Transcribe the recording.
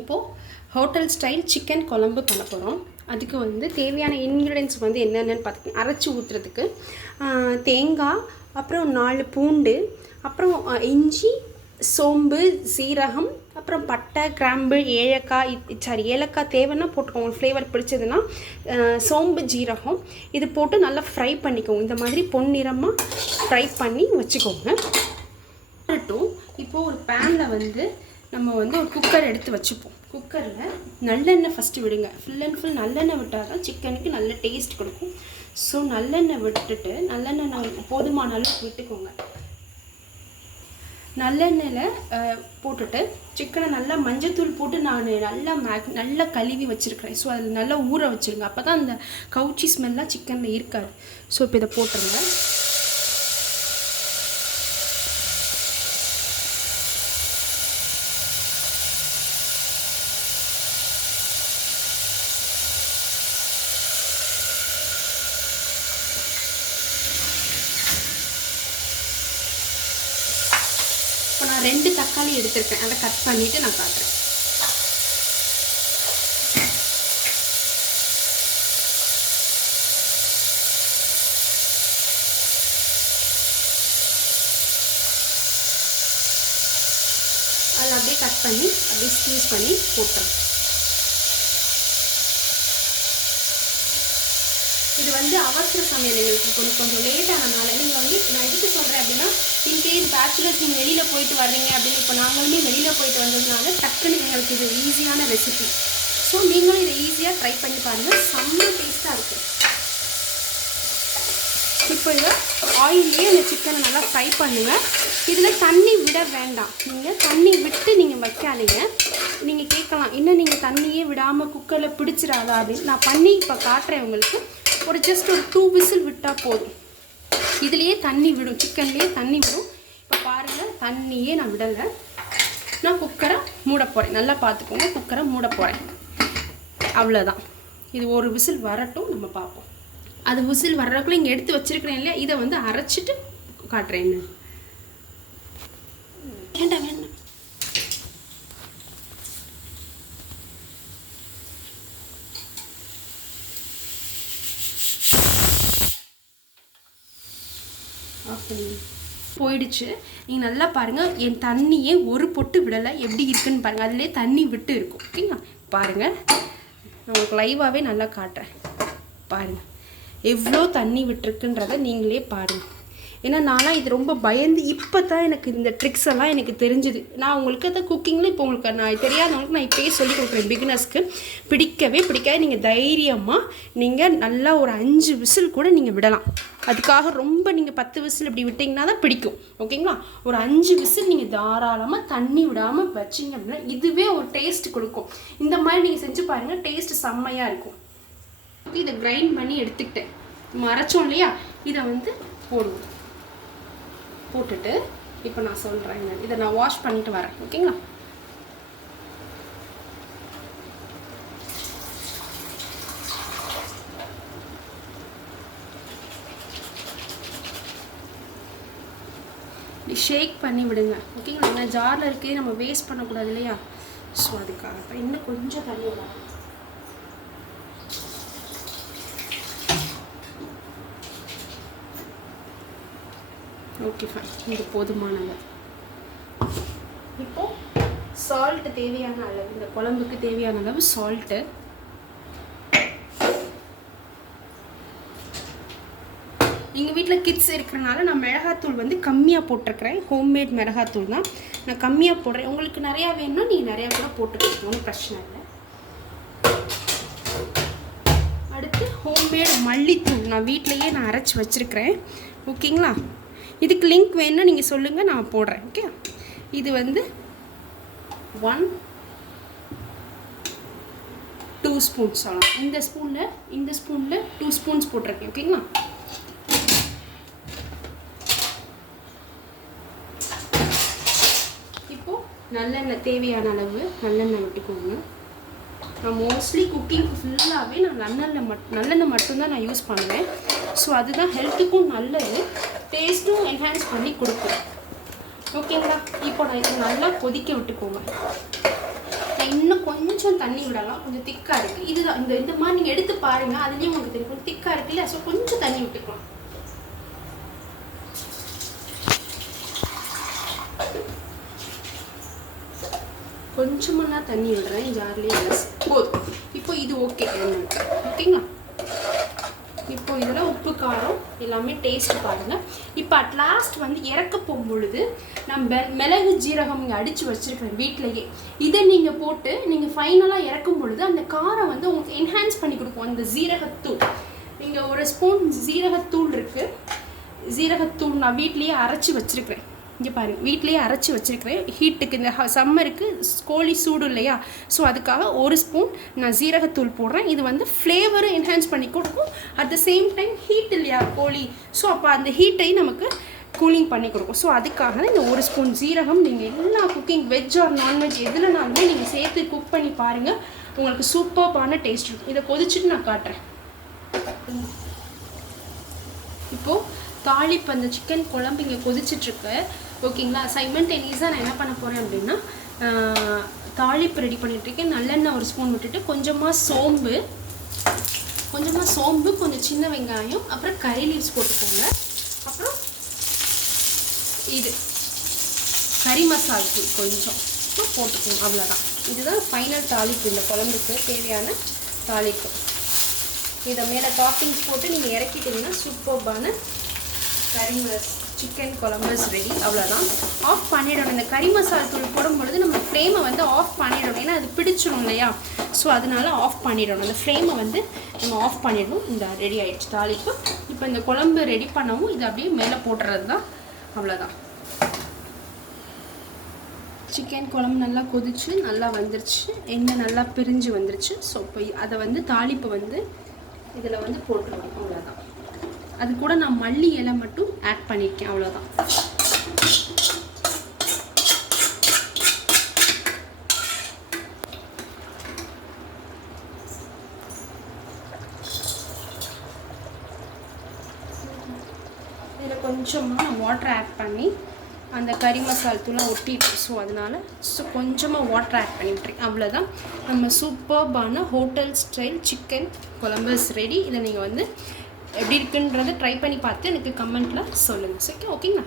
இப்போது hotel style chicken குழம்பு பண்ண போகிறோம். அதுக்கு வந்து தேவையான இன்க்ரீடியன்ஸ் வந்து என்னென்னு பார்த்திங்கன்னா, அரைச்சி ஊற்றுறதுக்கு தேங்காய், அப்புறம் 4 பூண்டு, அப்புறம் இஞ்சி, சோம்பு, சீரகம், அப்புறம் பட்டை, கிராம்பு, ஏலக்காய் தேவைன்னா போட்டுக்கோங்க, ஃப்ளேவர் பிடிச்சதுன்னா. சோம்பு, ஜீரகம் இது போட்டு நல்லா ஃப்ரை பண்ணிக்கோங்க. இந்த மாதிரி பொன்னிறமாக ஃப்ரை பண்ணி வச்சுக்கோங்க. இப்போது ஒரு பேனில் வந்து நம்ம வந்து ஒரு குக்கர் எடுத்து வச்சுப்போம். குக்கரில் நல்லெண்ணெய் ஃபஸ்ட்டு விடுங்க. ஃபுல் அண்ட் ஃபுல் நல்லெண்ணெய் விட்டால் தான் சிக்கனுக்கு நல்ல டேஸ்ட் கொடுக்கும். ஸோ நல்லெண்ணெய் விட்டுட்டு, நல்லெண்ணெய் நாங்கள் போதுமான அளவுக்கு விட்டுக்கோங்க. நல்லெண்ணெயில் போட்டுட்டு சிக்கனை நல்லா மஞ்சத்தூள் போட்டு நான் நல்லா கழுவி வச்சுருக்கிறேன். ஸோ அதில் நல்லா ஊற வச்சுருங்க. அப்போ தான் அந்த கவுச்சி ஸ்மெல்லாம் சிக்கனில் இருக்காது. ஸோ இப்போ இதை போட்டுருங்க. இப்போ நான் 2 தக்காளி எடுத்துருக்கேன். அதை கட் பண்ணிவிட்டு நான் காட்டுறேன். அதில் அப்படியே கட் பண்ணி அப்படியே ஸ்க்வீஸ் பண்ணி போட்டுறேன். இது வந்து அவசர சமையல், எங்களுக்கு கொஞ்சம் லேட்டானதுனால நீங்கள் வந்து நான் எதுக்கு சொல்கிறேன் அப்படின்னா, இன்கேஸ் பேச்சுலர்ஸ் நீங்கள் வெளியில் போயிட்டு வர்றீங்க அப்படின்னு, இப்போ நாங்களுமே வெளியில் போயிட்டு வந்ததுனால டக்குன்னு எங்களுக்கு இது ஈஸியான ரெசிபி. ஸோ நீங்களும் இதை ஈஸியாக ட்ரை பண்ணி பாருங்கள். செம்ம டேஸ்ட்டாக இருக்கும். இப்போ இதை ஆயிலே இந்த சிக்கனை நல்லா ஃப்ரை பண்ணுங்கள். இதில் தண்ணி விட வேண்டாம். நீங்கள் தண்ணி விட்டு நீங்கள் வைக்காதீங்க. நீங்கள் கேட்கலாம், இன்னும் நீங்கள் தண்ணியே விடாமல் குக்கரில் பிடிச்சிடாதா அப்படின்னு. நான் பண்ணி இப்போ காட்டுறேன் உங்களுக்கு. ஜஸ்ட் ஒரு 2 விசில் விட்டால் போதும். இதுலேயே தண்ணி விடும், சிக்கன்லேயே தண்ணி விடும். இப்போ பாருங்கள், தண்ணியே நான் விடலை. நான் குக்கரை மூட போகிறேன். நல்லா பார்த்துக்கோங்க, குக்கரை மூட போகிறேன். அவ்வளோதான். இது ஒரு விசில் வரட்டும், நம்ம பார்ப்போம். அது விசில் வர்றதுக்குள்ள இங்கே எடுத்து வச்சுருக்கிறேன் இல்லையா, இதை வந்து அரைச்சிட்டு காட்டுறேன். வேண்டாம். போயிடுச்சு. நீங்கள் நல்லா பாருங்கள், என் தண்ணியே ஒரு பொட்டு விடலை. எப்படி இருக்குன்னு பாருங்கள், அதிலே தண்ணி விட்டு இருக்கும். ஓகேங்களா? பாருங்கள், நான் உங்களுக்கு லைவாகவே நல்லா காட்டுறேன். பாருங்கள் எவ்வளோ தண்ணி விட்டுருக்குன்றதை நீங்களே பாருங்கள். ஏன்னா நான்லாம் இது ரொம்ப பயந்து இப்போ தான் எனக்கு இந்த ட்ரிக்ஸ் எல்லாம் எனக்கு தெரிஞ்சுது. நான் உங்களுக்கு அதை குக்கிங்கில் இப்போ உங்களுக்கு நான் தெரியாதவங்களுக்கு நான் இப்போயே சொல்லி கொடுக்குறேன். பிகினர்ஸ்க்கு பிடிக்கவே பிடிக்காது. நீங்கள் தைரியமாக நீங்கள் நல்லா ஒரு 5 விசில் கூட நீங்கள் விடலாம். அதுக்காக ரொம்ப நீங்கள் 10 விசில் இப்படி விட்டிங்கன்னா தான் பிடிக்கும். ஓகேங்களா? ஒரு 5 விசில் நீங்கள் தாராளமாக தண்ணி விடாமல் வச்சிங்க அப்படின்னா இதுவே ஒரு டேஸ்ட் கொடுக்கும். இந்த மாதிரி நீங்கள் செஞ்சு பாருங்கள், டேஸ்ட்டு செம்மையாக இருக்கும். இதை கிரைண்ட் பண்ணி எடுத்துக்கிட்டேன். நம்ம அரைச்சோம் இல்லையா, இதை வந்து போடுவோம். போட்டுட்டு இப்போ நான் சொல்கிறேன், இதை நான் வாஷ் பண்ணிட்டு வரேன். ஓகேங்களா? ஷேக் பண்ணி விடுங்க. ஓகேங்களா? ஏன்னா ஜாரில் இருக்கே நம்ம வேஸ்ட் பண்ணக்கூடாது இல்லையா? ஸோ அதுக்காக இன்னும் கொஞ்சம் தண்ணி விடலாம். ஓகே ஃபைன், இது போதுமானது. இப்போது சால்ட்டு தேவையான அளவு, இந்த குழம்புக்கு தேவையான அளவு சால்ட்டு. எங்கள் வீட்டில் கிட்ஸ் இருக்கிறனால நான் மிளகாத்தூள் வந்து கம்மியாக போட்டிருக்கிறேன். ஹோம்மேட் மிளகாத்தூள் தான் நான் கம்மியாக போடுறேன். உங்களுக்கு நிறையா வேணும்னா நீங்கள் நிறையா கூட போட்டுக்கலாம், ஒன்றும் பிரச்சனை இல்லை. அடுத்து ஹோம்மேட் மல்லித்தூள் நான் வீட்டிலையே நான் அரைச்சி வச்சுருக்கிறேன். ஓகேங்களா? இதுக்கு லிங்க் வேணும்னா நீங்கள் சொல்லுங்கள், நான் போடுறேன். ஓகே, இது வந்து 1-2 ஸ்பூன்ஸ் ஆகலாம். இந்த ஸ்பூனில் 2 ஸ்பூன்ஸ் போட்டிருக்கேன். ஓகேங்களா? இப்போது நல்லெண்ணெய் தேவையான அளவு நல்லெண்ணெய் விட்டுக்கோங்க. நான் மோஸ்ட்லி குக்கிங்க்கு ஃபுல்லாகவே நான் நல்லெண்ணெய் மட்டும்தான் நான் யூஸ் பண்ணுவேன். ஸோ அதுதான் ஹெல்த்துக்கும் நல்லது, டேஸ்ட்டும் என்ஹான்ஸ் பண்ணி கொடுக்கும். ஓகேங்களா? இப்போ நான் இதை நல்லா கொதிக்க விட்டுக்கோங்க. நான் இன்னும் கொஞ்சம் தண்ணி விடலாம், கொஞ்சம் திக்காக இருக்குது. இதுதான் இந்த மாதிரி நீங்கள் எடுத்து பாருங்கள், அதுலேயும் உங்களுக்கு தெரியும் கொஞ்சம் திக்காக இருக்குல்ல. ஸோ கொஞ்சம் தண்ணி விட்டுக்கலாம். கொஞ்சமாக தண்ணி விடுறேன் ஜார்லேயே போதும். இப்போ இது ஓகே ஓகேங்களா. இப்போ இதில் உப்பு காரம் எல்லாமே டேஸ்ட் பாருங்கள். இப்போ அட்லாஸ்ட் வந்து இறக்க போகும்பொழுது நம்ம மிளகு ஜீரகம் இங்கே அடித்து வச்சுருக்கிறேன் வீட்டிலையே. இதை நீங்கள் போட்டு நீங்கள் ஃபைனலாக இறக்கும் பொழுது அந்த காரம் வந்து உங்களுக்கு என்ஹான்ஸ் பண்ணி கொடுக்கும் அந்த ஜீரகத்தூள். நீங்கள் ஒரு ஸ்பூன் ஜீரகத்தூள் இருக்குது. ஜீரகத்தூள் நான் வீட்லேயே அரைச்சி வச்சுருக்கிறேன். இங்கே பாருங்கள், வீட்லேயே அரைச்சி வச்சுருக்கிறேன். ஹீட்டுக்கு இந்த சம்மருக்கு கோழி சூடு இல்லையா, ஸோ அதுக்காக ஒரு ஸ்பூன் நான் ஜீரகத்தூள் போடுறேன். இது வந்து ஃப்ளேவரும் என்ஹான்ஸ் பண்ணி கொடுக்கும், at the same time heat இல்லையா கோழி, ஸோ அப்போ அந்த ஹீட்டையும் நமக்கு கூலிங் பண்ணி கொடுக்கும். ஸோ அதுக்காக தான் இந்த ஒரு ஸ்பூன் ஜீரகம். நீங்கள் எல்லா குக்கிங் வெஜ் ஆர் நான்வெஜ் எதுலனாலுமே நீங்கள் சேர்த்து குக் பண்ணி பாருங்கள், உங்களுக்கு சூப்பர்பான டேஸ்ட் இருக்கும். இதை கொதிச்சுட்டு நான் காட்டுறேன். இப்போது தாளிப்பு அந்த சிக்கன் குழம்பு இங்கே கொதிச்சிட்ருக்கு ஓகேங்களா. சைமல்டேனியஸாக நான் என்ன பண்ண போகிறேன் அப்படின்னா தாளிப்பு ரெடி பண்ணிகிட்ருக்கேன். நல்லெண்ணெய் ஒரு ஸ்பூன் விட்டுட்டு கொஞ்சமாக சோம்பு, கொஞ்சம் சின்ன வெங்காயம், அப்புறம் கறி லீவ்ஸ் போட்டுக்கோங்க. அப்புறம் இது கறி மசாலா தூள் கொஞ்சம் போட்டுக்கோங்க, அவ்வளோதான். இதுதான் ஃபைனல் தாளிப்பு. இந்த குழம்புக்கு தேவையான தாளிப்பு. இதை மேலே டாப்பிங்ஸ் போட்டு நீங்கள் இறக்கிட்டிங்கன்னா சூப்பர்பான கறி சிக்கன் குழம்பு ரெடி. அவ்வளோதான். ஆஃப் பண்ணிடணும். இந்த கறி மசாலா தூள் போடும்பொழுது நம்ம ஃப்ளேமை வந்து ஆஃப் பண்ணிடணும், ஏன்னா அது பிடிச்சிடும் இல்லையா. ஸோ அதனால ஆஃப் பண்ணிடணும், அந்த ஃப்ளேமை வந்து நம்ம ஆஃப் பண்ணிடணும். இந்த ரெடி ஆகிடுச்சு தாளிப்பு. இப்போ இந்த குழம்பு ரெடி பண்ணவும் இது அப்படியே மேலே போட்டுறது தான், அவ்வளோதான். சிக்கன் குழம்பு நல்லா கொதிச்சு நல்லா வந்துருச்சு, எண்ணெய் நல்லா பிரிஞ்சு வந்துருச்சு. ஸோ இப்போ அதை வந்து தாளிப்பு வந்து இதில் வந்து போட்டுருவோம், அவ்வளோதான். அது கூட நான் மல்லி இலை மட்டும் ஆட் பண்ணியிருக்கேன், அவ்வளோதான். இதில் கொஞ்சமாக நான் வாட்டர் ஆட் பண்ணி அந்த கறி மசாலா தூளாக ஒட்டிட்டு, ஸோ அதனால் கொஞ்சமாக வாட்டர் ஆட் பண்ணிவிட்ருக்கேன், அவ்வளோதான். நம்ம சூப்பர்பான ஹோட்டல் ஸ்டைல் சிக்கன் குழம்பு ரெடி. இதை நீங்கள் வந்து எப்படி இருக்குன்றதை ட்ரை பண்ணி பார்த்து எனக்கு கமெண்ட்டில் சொல்லுங்கள். ஓகேங்களா.